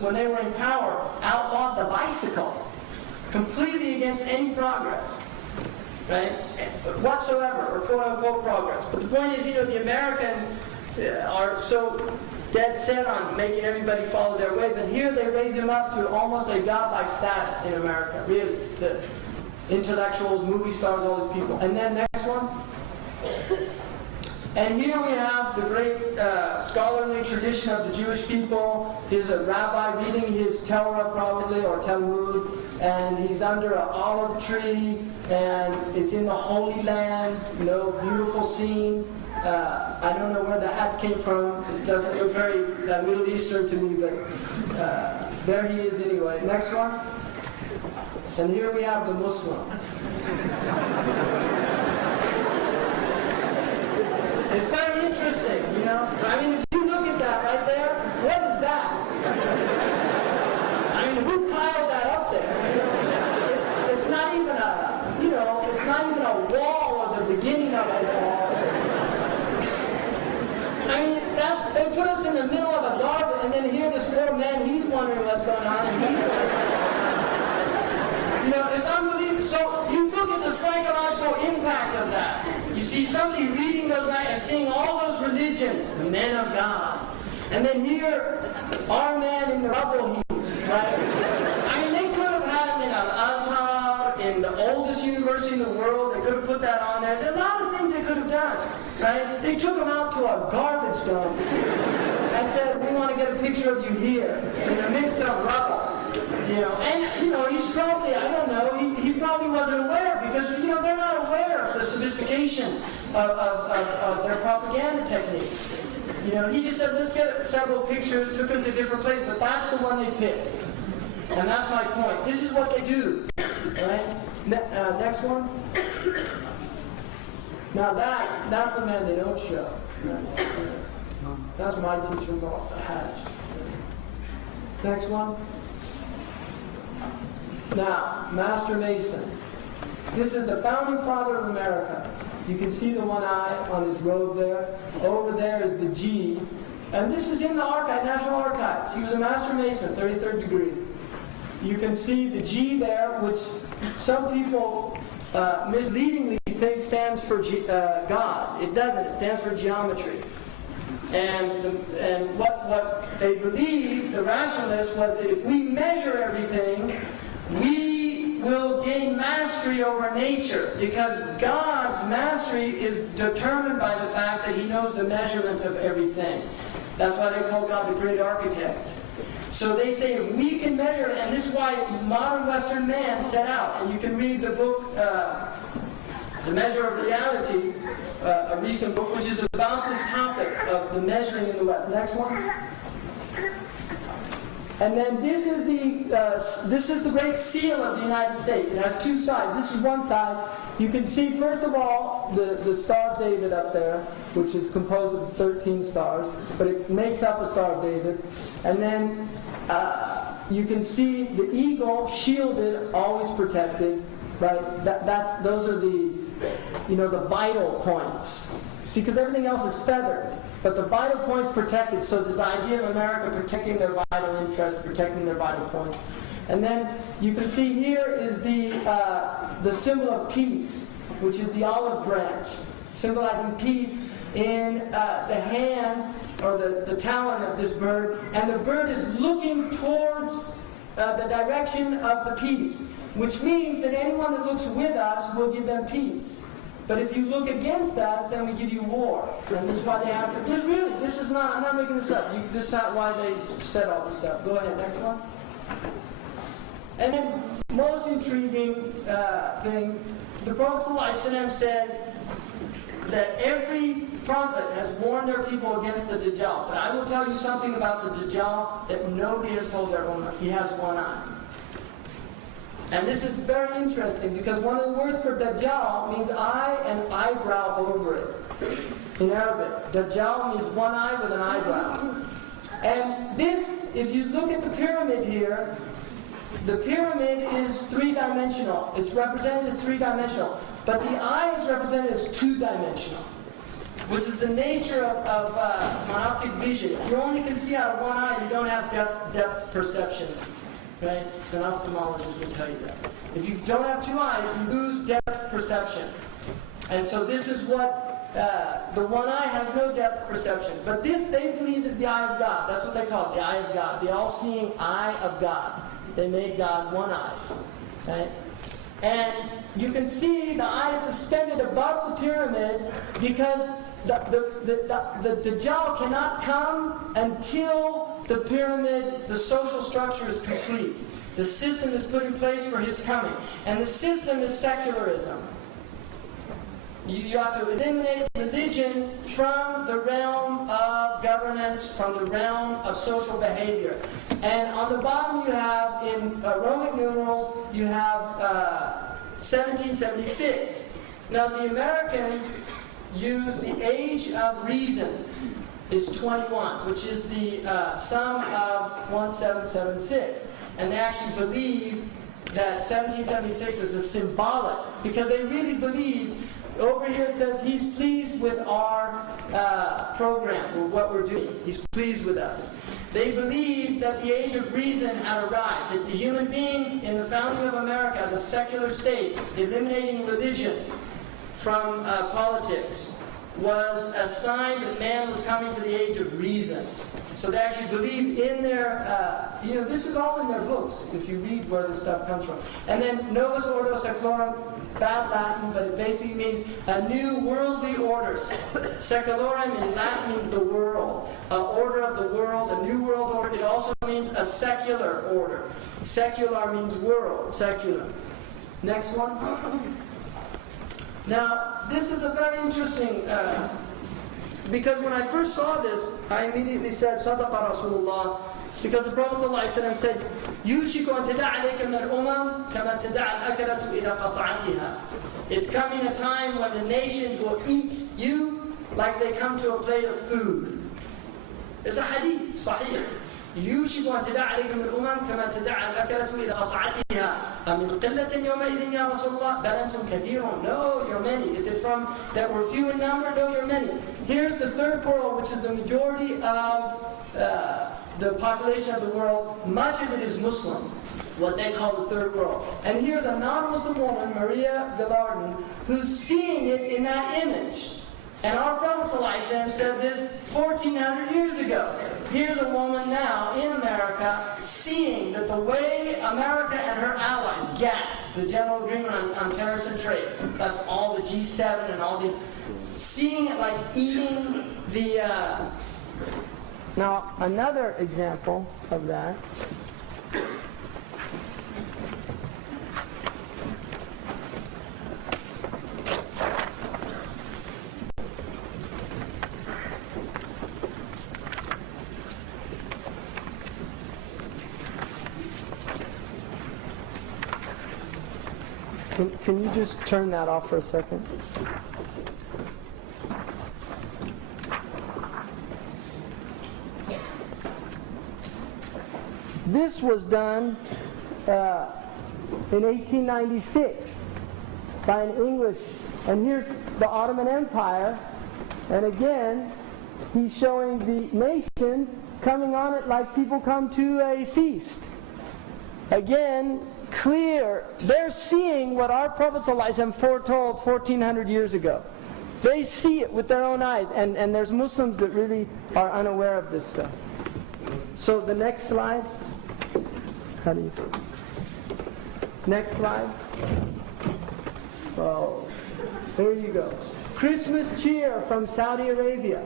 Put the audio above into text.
when they were in power, outlawed the bicycle, completely against any progress, right? Whatsoever, or quote-unquote progress. But the point is, the Americans are so dead set on making everybody follow their way, but here they raise him up to almost a godlike status in America, really. The intellectuals, movie stars, all these people. And then next one. And here we have the great scholarly tradition of the Jewish people. Here's a rabbi reading his Torah probably, or Talmud, and he's under an olive tree, and it's in the Holy Land, beautiful scene. I don't know where the hat came from. It doesn't look very Middle Eastern to me, but there he is anyway. Next one. And here we have the Muslim. It's very interesting, I mean, if you look at that right there, what is that? I mean, who piled that up there? It's not even it's not even a wall or the beginning of a wall. I mean, they put us in the middle of a garbage, and then here this poor man, he's wondering what's going on, and it's unbelievable. So you look at the psychological impact of that. You see somebody reading those and seeing all those religions, the men of God. And then here, our man in the rubble heap, right? I mean, they could have had him in Al-Azhar, in the oldest university in the world. They could have put that on there. There are a lot of things they could have done, right? They took him out to a garbage dump and said, we want to get a picture of you here, in the midst of rubble. He's probably, I don't know, he probably wasn't aware, because, they're not aware of the sophistication of their propaganda techniques. He just said, let's get several pictures, took them to different places, but that's the one they picked. And that's my point. This is what they do, right? Next one. Now that's the man they don't show. Right? That's my teacher about the Hajj. Next one. Now, Master Mason. This is the founding father of America. You can see the one eye on his robe there. Over there is the G. And this is in the National Archives. He was a Master Mason, 33rd degree. You can see the G there, which some people misleadingly think stands for God. It doesn't. It stands for geometry. And what they believed, the rationalists, was that if we measure everything, we will gain mastery over nature, because God's mastery is determined by the fact that He knows the measurement of everything. That's why they call God the great architect. So they say if we can measure it, and this is why modern Western man set out, and you can read the book, The Measure of Reality, a recent book, which is about this topic of the measuring in the West. Next one. And then this is the Great Seal of the United States. It has two sides. This is one side. You can see, first of all, the Star of David up there, which is composed of 13 stars, but it makes up a Star of David. And then you can see the eagle, shielded, always protected. Right? Those are the vital points. See, because everything else is feathers. But the vital points protected, so this idea of America protecting their vital interests, protecting their vital points. And then you can see here is the symbol of peace, which is the olive branch, symbolizing peace in the hand or the talon of this bird. And the bird is looking towards the direction of the peace, which means that anyone that looks with us will give them peace. But if you look against us, then we give you war. And this is why they have to. This is not, I'm not making this up. This is why they said all this stuff. Go ahead, next one. And then, most intriguing thing, the Prophet ﷺ said that every prophet has warned their people against the Dajjal. But I will tell you something about the Dajjal that nobody has told their Ummah. He has one eye. And this is very interesting, because one of the words for Dajjal means eye and eyebrow over it. In Arabic, Dajjal means one eye with an eyebrow. And this, if you look at the pyramid here, the pyramid is three-dimensional. It's represented as three-dimensional. But the eye is represented as two-dimensional. which is the nature of monoptic vision. If you only can see out of one eye, you don't have depth perception. Right? An ophthalmologist will tell you that. If you don't have two eyes, you lose depth perception. And so this is what, the one eye has no depth perception. But this, they believe, is the eye of God. That's what they call it, the eye of God. The all-seeing eye of God. They made God one eye. Right? And you can see the eye is suspended above the pyramid because the Dajjal cannot come until the pyramid, the social structure is complete. The system is put in place for his coming. And the system is secularism. You have to eliminate religion from the realm of governance, from the realm of social behavior. And on the bottom you have, in Roman numerals, you have 1776. Now the Americans use the age of reason is 21, which is the sum of 1776. And they actually believe that 1776 is a symbolic, because they really believe, over here it says, he's pleased with our program, or what we're doing. He's pleased with us. They believe that the age of reason had arrived, that the human beings in the founding of America as a secular state, eliminating religion from politics, was a sign that man was coming to the age of reason. So they actually believe in their, this is all in their books, if you read where this stuff comes from. And then Novus Ordo Seclorum, bad Latin, but it basically means a new worldly order. Secularum in Latin means the world, an order of the world, a new world order. It also means a secular order. Secular means world, secular. Next one. Now, this is a very interesting, because when I first saw this, I immediately said, Sadaqa Rasulullah, because the Prophet ﷺ said, يُوشِكُ أَن تَدَعَ عَلَيْكَ مِنَ الْأُمَمِ كَمَا تَدَعَ الْأَكَلَةُ إِلَى قَصَعَتِهَا. It's coming a time when the nations will eat you like they come to a plate of food. It's a hadith, sahih. يُوشِكُ أَن تَدَعَ عَلَيْكَ مِنَ الْأُمَمِ كَمَا تَدَعَ الْأَكَلَةُ إِلَى قَصَعَتِهَا. أَمِنْ قِلَّةٍ يَوْمَئِذٍ يَا رَسُولَ اللَّهِ بَلْ أَنْتُمْ كَثِيرٌ. No, you're many. Is it from that we're few in number? No, you're many. Here's the third world, which is the majority of the population of the world. Much of it is Muslim, what they call the third world. And here's a non-Muslim woman, Maria Gallardin, who's seeing it in that image. And our Prophet ﷺ said this 1,400 years ago. Here's a woman now in America seeing that the way America and her allies, GATT, the General Agreement on Terrorist and Trade, that's all the G7 and all these, seeing it like eating the... Now, another example of that. Can you just turn that off for a second? This was done in 1896 by an English, and here's the Ottoman Empire, and again, he's showing the nations coming on it like people come to a feast. Again, clear, they're seeing what our Prophet ﷺ foretold 1,400 years ago. They see it with their own eyes, and there's Muslims that really are unaware of this stuff. So the next slide. How do you... Next slide. Oh, there you go. Christmas cheer from Saudi Arabia.